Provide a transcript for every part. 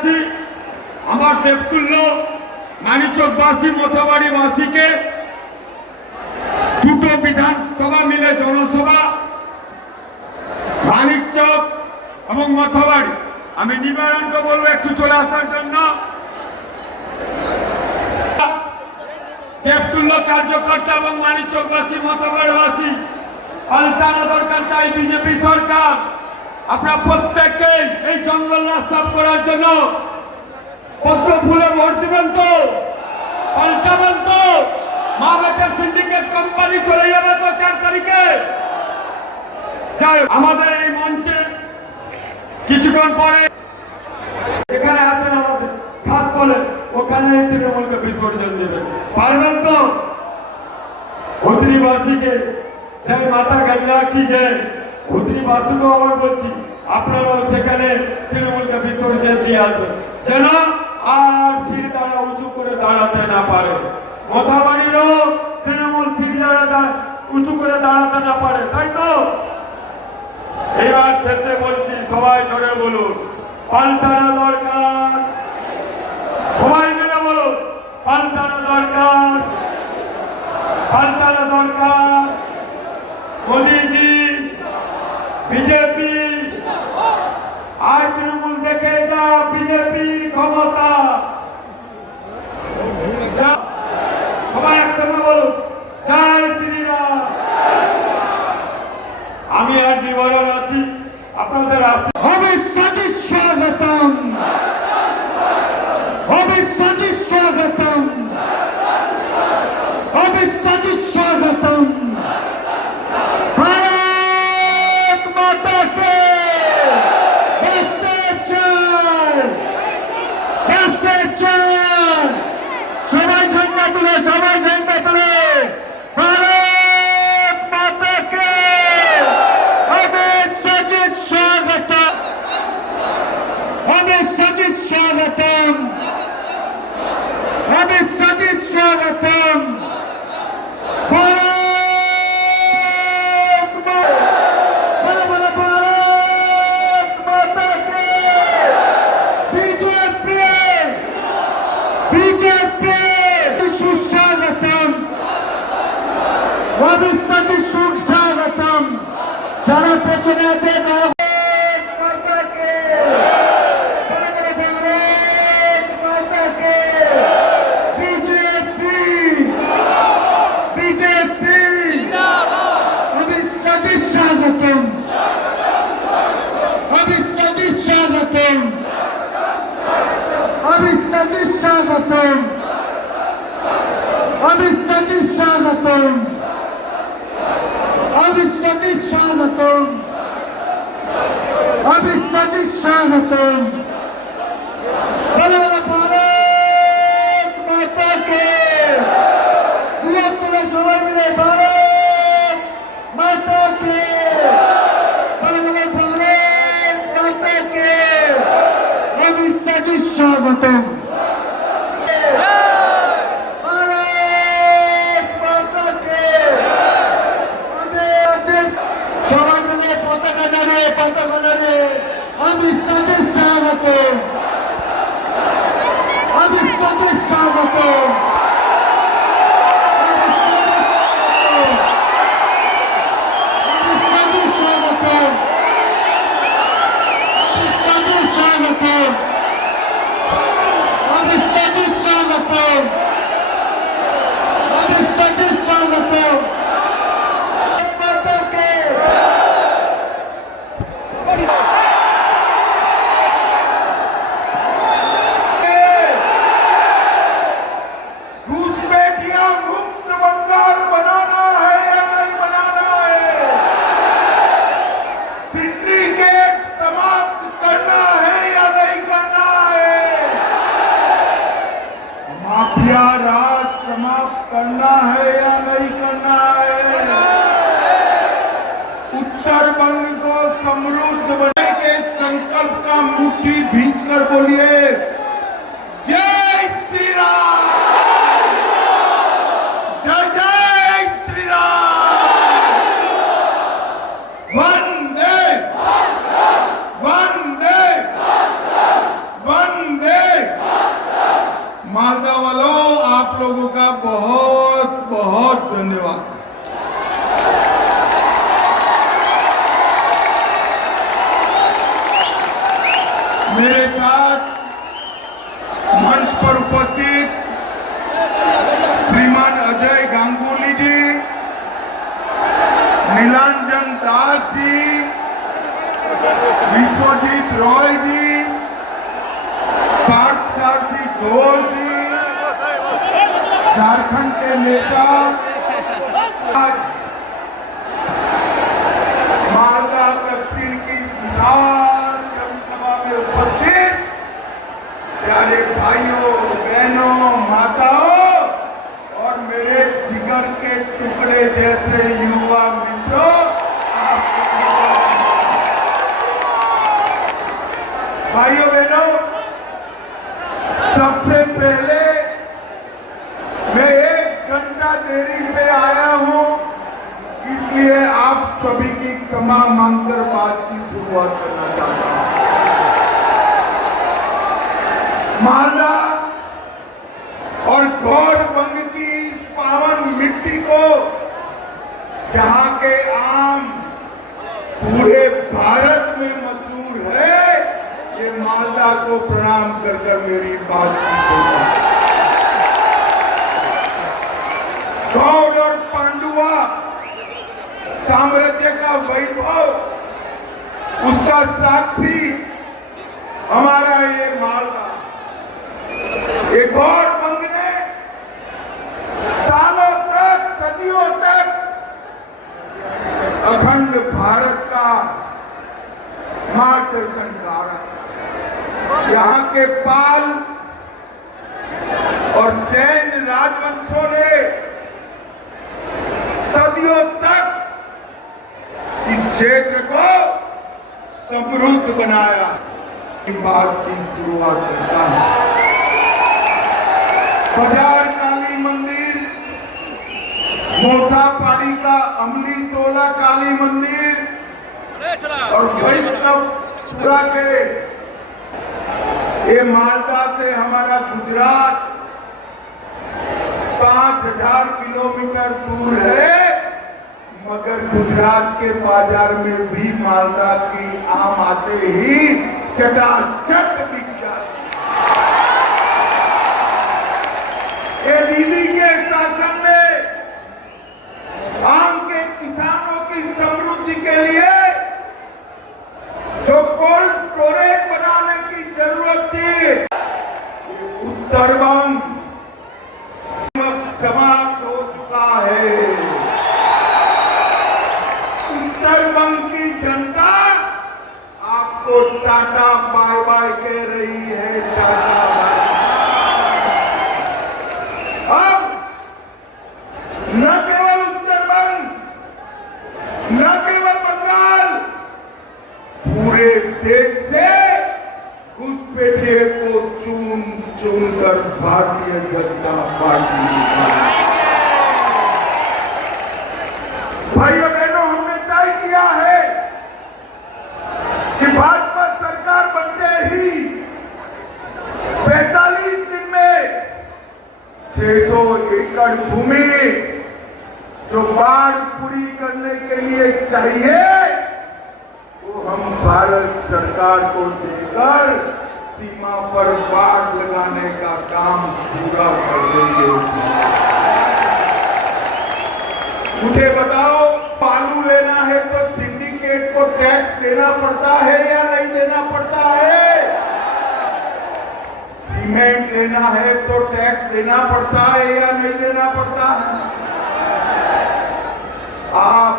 জানাচ্ছি আমার দেবতুল্য মানিকচকবাসী মথবাড়িবাসীকে দুটো বিধানসভা মিলে জনসভা মানিকচক এবং মথবাড়ি আমি নিবারণকে বলবো একটু চলে আসার জন্য। দেবতুল্য কার্যকর্তা এবং মানিকচকবাসী মথবাড়িবাসী পাল্টানো দরকার চাই বিজেপি সরকার। আপনারা প্রত্যেককে এই জঙ্গল সাফ করার জন্য পদ্ম ফুলে ভোট দিবেন তো, পাল্টাবেন তো। মা বেটার সিন্ডিকেট কোম্পানি চলে যাবে তো 4 তারিখে। আমাদের এই মঞ্চে কিছুক্ষণ পরে এখানে আছেন আমাদের খাস করে ওখানে তৃণমূলকে বিসর্জন দেবেন, পারবেন তো? ভূতনিবাসীকে জয় মাতা গঙ্গা কি জয়। ভূতনিবাসীকেও আমার বলছি আপনারাও সেখানে তৃণমূলকে বিসর্জন দিয়ে আসবেন যেন আর সিঁড়ি দ্বারা উঁচু করে দাঁড়াতে না পারে। মথবাড়িরও তৃণমূল সিঁড়ি দ্বারা উঁচু করে দাঁড়াতে না পারে, তাই তো? এবার শেষে বলছি সবাই জোরে বলুন পাল্টানো দরকার। সবাই মিলে বলুন পাল্টানো দরকার, পাল্টানো দরকার। মোদিজি বিজেপি আর তৃণমূল দেখে যা বিজেপি ক্ষমতা। সবাই একসঙ্গে বলুন জয় শ্রীরাম। আমি আর নিবারণ আছি আপনাদের অবিশ্বাসী স্বাগতম, অবিশ্বাসী স্বাগতম, অবিশ্বাসী স্বাগতম। ভারত মাতাকে বাঁচতে চাই, বাঁচতে চাই। সবাই ঝান্ডা তুলে, সবাই ঝান্ডা তুলে। ভারত মাতাকে অবিশ্বাসী স্বাগতম, অবিশ্বাসী স্বাগতম, অবিশ্বাসী স্বাগতম। অবিশ্বাসী সুস্বাগতম। যারা পেছনে আছে বিজেপি, বিজেপি অবিশ্বাসী স্বাগতম, অবিশ্বাসী স্বাগতম, অবিশ্বাসী স্বাগতম, অবিশ্বাসী স্বাগতম, অবিশ্বাসী স্বাগতম, অবিশ্বাসী স্বাগতম। ভারত মাতাকে বৃহত্তর সবাই মিলে ভারত মাতাকে, ভারত মাতাকে অবিশ্বাসী স্বাগতম। সবাই মিলে পতাকা নাড়ে, পতাকা নাড়ে। অবিশ্বাসী স্বাগতম, অবিশ্বাসী স্বাগতম, অবিশ্বাসী স্বাগতম, অবিশ্বাসী স্বাগতম, অবিশ্বাসী স্বাগতম, অবিশ্বাসী স্বাগতম। माफिया राज समाप्त करना है या नहीं करना है? उत्तर बंग को समृद्ध बनाने के संकल्प का मुट्ठी भींचकर बोलिए जय श्री राम, जय जय श्री राम। वंदे वंदे वंदे धन्यवाद। मेरे साथ मंच पर उपस्थित श्रीमान अजय गांगुली जी, नीलांजन दास जी, विश्वजीत रॉय जी, पार्थ सारथी गोल जी, झारखंड के नेता, मालदा तहसील की विशाल जनसभा में उपस्थित प्यारे भाइयों, बहनों, माताओं और मेरे जिगर के टुकड़े जैसे युवा मित्रों, भाइयों बहनों, सबसे पहले मैं 1 घंटा देरी से आया हूं, इसलिए आप सभी की क्षमा मांगकर बात की शुरुआत करना चाहता हूं। मालदा और गौरबंग की इस पावन मिट्टी को, जहां के आम पूरे भारत में मशहूर है, ये मालदा को प्रणाम कर कर मेरी बात की शुरुआत। गौड़ और पांडुआ साम्राज्य का वैभव, उसका साक्षी हमारा ये मालदा। ये गौरबंग ने सालों तक, सदियों तक अखंड भारत का मार्गदर्शन करा। यहाँ के पाल और सैन्य राजवंशों ने सदियों तक इस क्षेत्र को समृद्ध बनाया। बात की शुरुआत करता हूं। बाजार काली मंदिर, मोथापाड़ी का अमली तोला काली मंदिर और वैष्णवपुरा के ये मालदा से हमारा गुजरात 5000 किलोमीटर दूर है, मगर गुजरात के बाजार में भी मालदा की आम आते ही चटाचट दिख जाती। ये दीदी के शासन में आम के किसानों की समृद्धि के लिए जो कोल्ड स्टोरेज बनाने की जरूरत थी, उत्तरबंग समाप्त हो चुका है। उत्तरबंग की जनता आपको टाटा बाय बाय कह रही है, टाटा बाय। अब न केवल उत्तरबंग, न केवल बंगाल, पूरे देश से घुसपैठिए को चुन चुन कर भारतीय जनता पार्टी भाइयों बहनों, हमने तय किया है कि भाजपा सरकार बनते ही 45 दिन में 600 एकड़ भूमि जो बाढ़ पूरी करने के लिए चाहिए, वो हम भारत सरकार को देकर सीमा पर बाढ़ लगाने का काम पूरा कर देंगे। मुझे बताओ, बालू लेना है तो सिंडिकेट को टैक्स देना पड़ता है या नहीं देना पड़ता है? सीमेंट लेना है तो टैक्स देना पड़ता है या नहीं देना पड़ता है? आप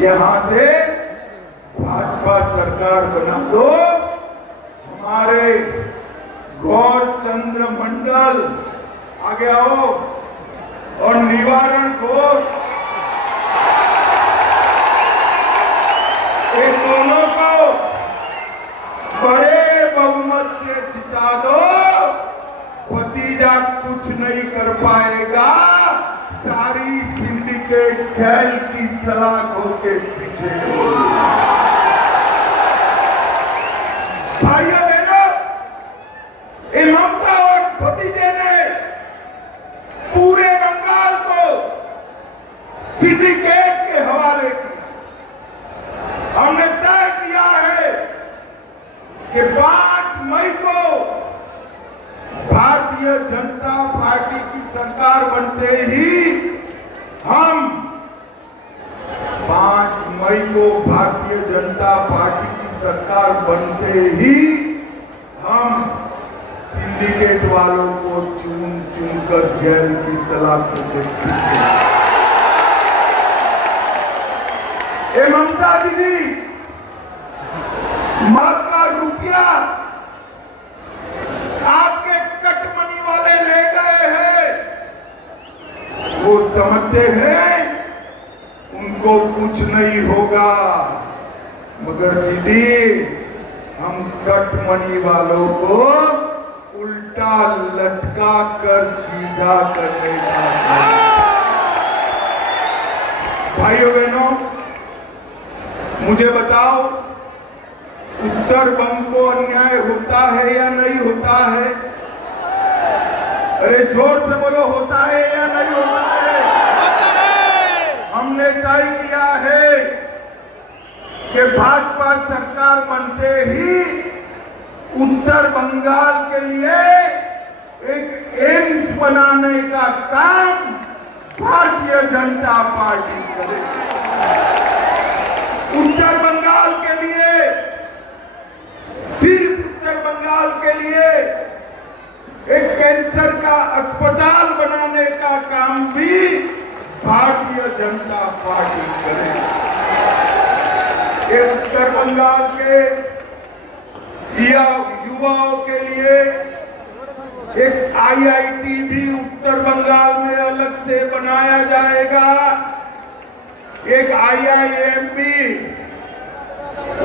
यहां से भाजपा सरकार बना दो, हमारे गौरचंद्र मंडल आगे आओ और निवारण घोष, इन दोनों को बड़े बहुमत से जिता दो। भतीजा कुछ नहीं कर पाएगा, सारी सिंडिकेट छैल की सलाखों के पीछे होगी। भाइयों बहनों, ममता और भतीजे ने पूरे बंगाल को सिंडिकेट के हवाले किया। हमने तय किया है कि 5 मई को भारतीय जनता पार्टी की सरकार बनते ही हम 5 मई को भारतीय जनता पार्टी की सरकार बनते ही हम सिंडिकेट वालों को चुन चुन कर जेल की सलाखों से खींचेंगे। ए ममता दीदी, मां का रुपया आपके कटमनी वाले ले गए हैं। वो समझते हैं उनको कुछ नहीं होगा, मगर दीदी हम कटमनी वालों को उल्टा लटका कर सीधा करने का। भाइयों बहनों, मुझे बताओ, उत्तर बंग को अन्याय होता है या नहीं होता है? अरे जोर से बोलो, होता है या नहीं होता है? हमने तय किया है कि भाजपा सरकार बनते ही उत्तर बंगाल के लिए एक एम्स बनाने का काम भारतीय जनता पार्टी करेगी। उत्तर बंगाल के लिए, सिर्फ उत्तर बंगाल के लिए एक कैंसर का अस्पताल बनाने का काम भी भारतीय जनता पार्टी करेगी। उत्तर बंगाल के युवाओं के लिए एक आईआईटी भी उत्तर बंगाल में अलग से बनाया जाएगा। एक आईआईएम भी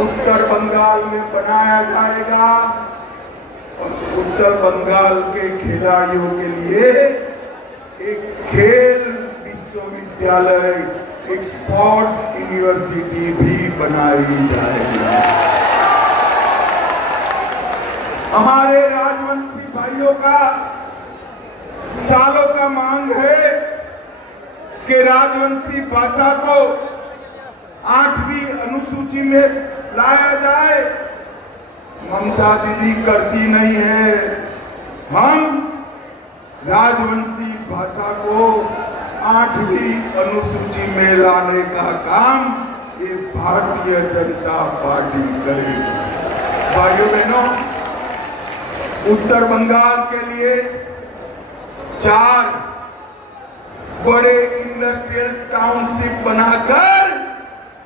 उत्तर बंगाल में बनाया जाएगा और उत्तर बंगाल के खिलाड़ियों के लिए एक खेल विश्वविद्यालय, एक स्पोर्ट्स यूनिवर्सिटी भी बनाई जाएगी। हमारे राजवंशी भाइयों का सालों का मांग है कि राजवंशी भाषा को 8वीं अनुसूची में लाया जाए। ममता दीदी करती नहीं है। हम राजवंशी भाषा को 8वीं अनुसूची में लाने का काम ये भारतीय जनता पार्टी करेगी। भाइयों बहनों, उत्तर बंगाल के लिए 4 बड़े इंडस्ट्रियल टाउनशिप बनाकर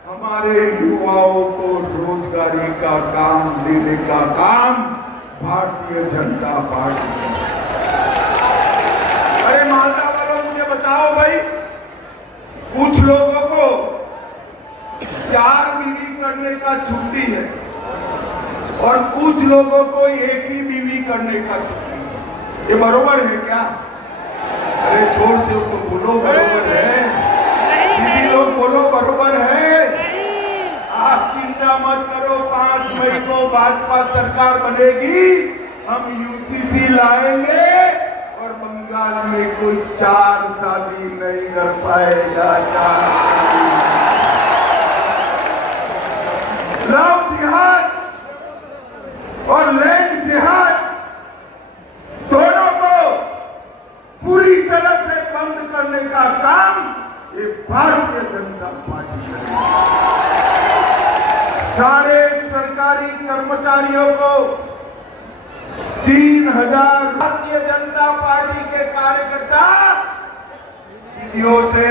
हमारे युवाओं को रोजगारी का काम देने का काम भारतीय जनता पार्टी। अरे मालदा वालों, मुझे बताओ भाई, कुछ लोगों को 4 बीवी करने का छुट्टी है और कुछ लोगों को 1 ही बीवी करने का छुट्टी है। ये बरोबर है क्या? अरे जोर से तो बोलो, बरोबर है। दीदी लोग बोलो, बरोबर है। आप चिंता मत करो, 5 मई को भाजपा सरकार बनेगी, हम यूसीसी लाएंगे और बंगाल में कोई 4 शादी नहीं कर पाएगा। लव जिहाद और लैंड जिहाद दोनों को पूरी तरह से बंद करने का काम ये भारतीय जनता पार्टी करेगी। सारे सरकारी कर्मचारियों को 3000 भारतीय जनता पार्टी के कार्यकर्ता दीदियों से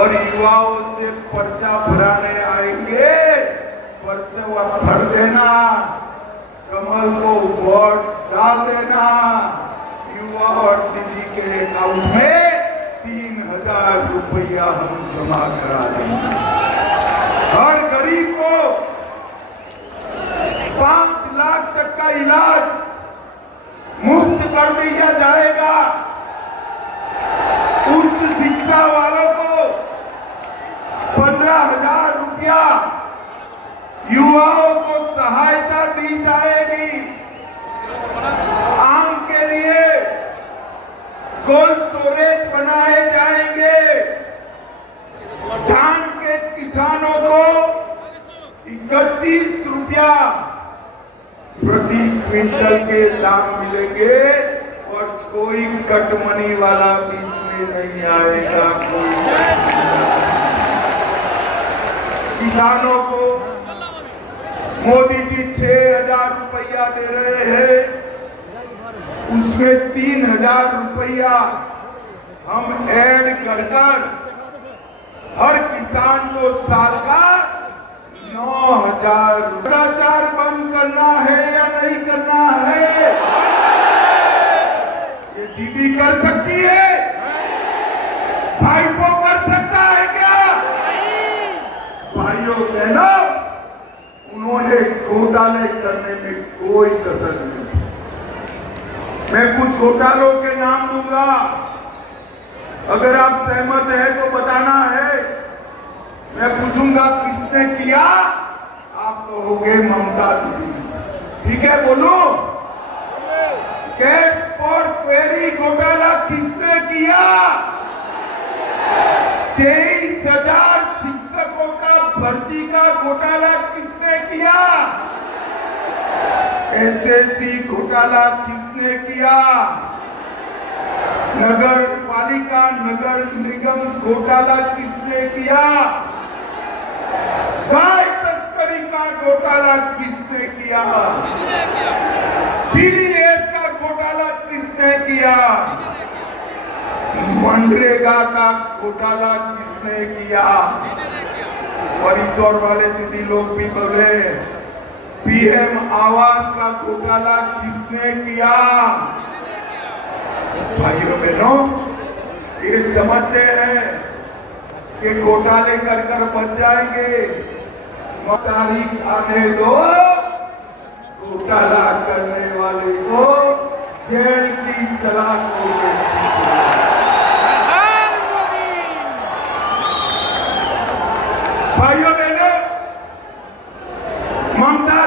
और युवाओं से पर्चा भराने आएंगे। पर्चा भर देना, कमल को वोट डाल देना, युवा और दीदी के अकाउंट में 3000 रुपया हम जमा करा देंगे। हर गरीब को 5 लाख तक का इलाज मुफ्त कर दिया जाएगा। उच्च शिक्षा वालों को 15,000 रुपया, युवाओं को सहायता दी जाएगी। आम के लिए कोल्ड स्टोरेज बनाए जाएंगे। क्विंटल के दाम मिलेंगे और कोई कटमनी वाला बीच में नहीं आएगा। कोई किसानों को मोदी जी 6,000 रुपया दे रहे हैं, उसमें 3,000 रुपया हम ऐड कर हर किसान को साल का 9,000 भ्रष्टाचार बंद करना है या नहीं करना है? ये दीदी कर सकती है, भाईपो कर सकता है क्या? भाइयों बहनों, उन्होंने घोटाले करने में कोई कसर नहीं। मैं कुछ घोटालों के नाम दूंगा, अगर आप सहमत हैं तो बताना है। मैं पूछूंगा किसने किया, आप कहोगे ममता दीदी। ठीक है, बोलो। कैश फॉर क्वेरी घोटाला किसने किया? 23,000 शिक्षकों का भर्ती का घोटाला किसने किया? एसएससी घोटाला किसने किया? नगर पालिका नगर निगम घोटाला किसने किया? गाय तस्करी का घोटाला किसने किया? पीडीएस का घोटाला किसने किया? मनरेगा का घोटाला किसने किया? परिसर वाले दीदी लोग भी बोले, पीएम आवास का घोटाला किसने किया? भाइयों बहनों, ये समझते हैं कि घोटाले कर कर बच जाएंगे। तारीख आने दो, घोटाला करने वाले को जेल की सलाह होगी। भाइयों बहनों, ममता